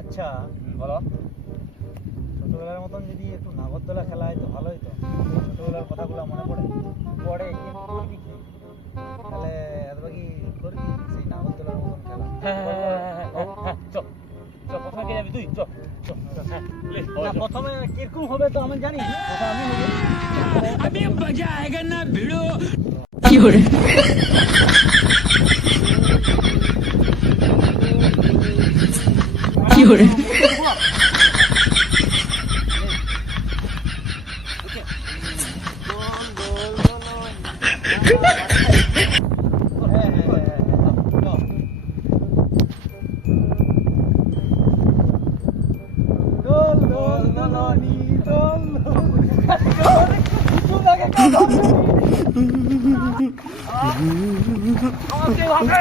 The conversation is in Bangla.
আচ্ছা বলো। ছোটবেলার মতন যদি একটু নাগরদোলা খেলা হয় তো ভালো হতো। ছোটবেলার কথাগুলো মনে পড়ে পরে কিন্তু করবি কি? তাহলে একবার কি করবি সেই নাগরদোলার মতন খেলা? চল চল, প্রথমে কে যাবি তুই? চল চল চল, হ্যাঁ লে, না, প্রথমে কিরকম হবে তো আমি জানি। প্রথমে আমি নেবো। अभी मजा आएगा ना भिड़ो কি করে কি করে হ্যাঁ, হ্যাঁ, হ্যাঁ, হ্যাঁ, চল। দোল দোল দোলনি দোল দোল। তুই আগে কথা বল। আমাকে